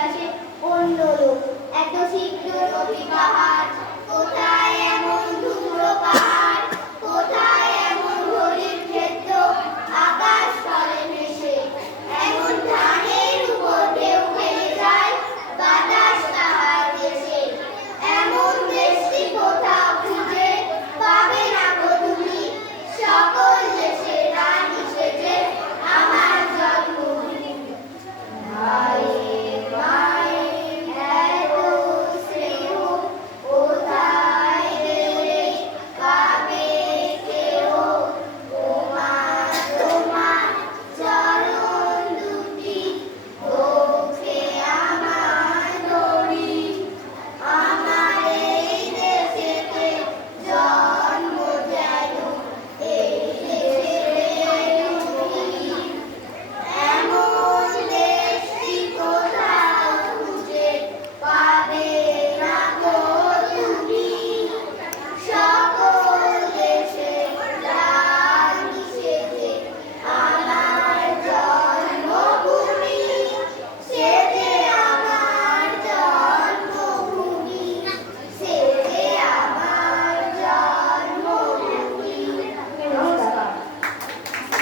আকাশে অন্য লোক। এত শীঘ্র নদী পাহাড় কোথায়?